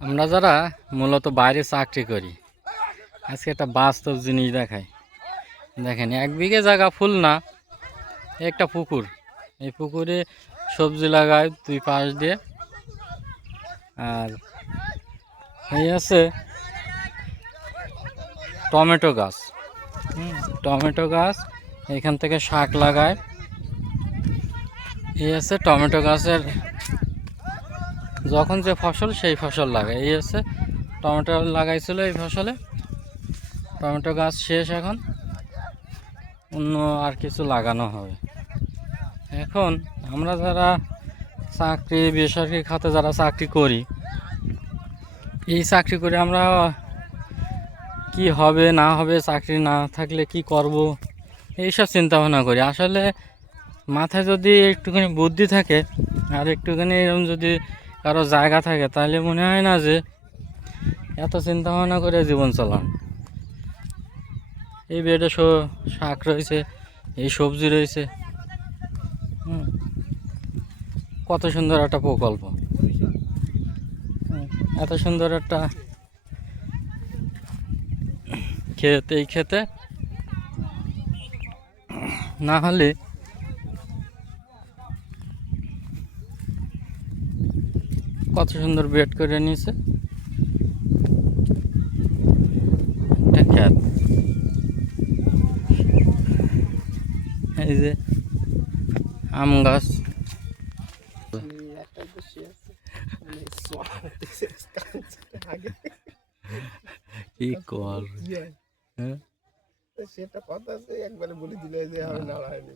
আমরা যারা মূলত বাইরে চাকরি করি, আজকে একটা বাস্তব জিনিস দেখাই। দেখেন, 1 বিঘে জায়গা ফুল না, একটা পুকুর। এই পুকুরে সবজি লাগায় 2 পাশ দিয়ে। আর এই আছে টমেটো গাছ। টমেটো গাছ, এখান থেকে শাক লাগায়। এই আছে টমেটো গাছের যখন যে ফসল সেই ফসল লাগায়। এই আছে টমেটো লাগাইছিল এই ফসলে, টমেটো গাছ শেষ, এখন অন্য আর কিছু লাগানো হবে। এখন আমরা যারা চাকরি, বেসরকারি খাতে যারা চাকরি করি, এই চাকরি করে আমরা কি হবে না হবে, চাকরি না থাকলে কি করব, এইসব চিন্তা ভাবনা করি। আসলে মাথায় যদি একটুখানি বুদ্ধি থাকে আর একটুখানি এরকম যদি কারো জায়গা থাকে, তাহলে মনে হয় না যে এত চিন্তা ভাবনা করে জীবন চালান। এই বেডে শাক রয়েছে, এই সবজি রয়েছে। কত সুন্দর একটা প্রকল্প, এত সুন্দর একটা ক্ষেত। এই ক্ষেতে না হলে কত সুন্দর বেড করে নিয়েছে একটা ক্ষেত। এই যে আম গাছ, কি কর, হ্যাঁ সেটা কথা আছে, একবারে বলে দিলে যে আমি নাড়াইনি।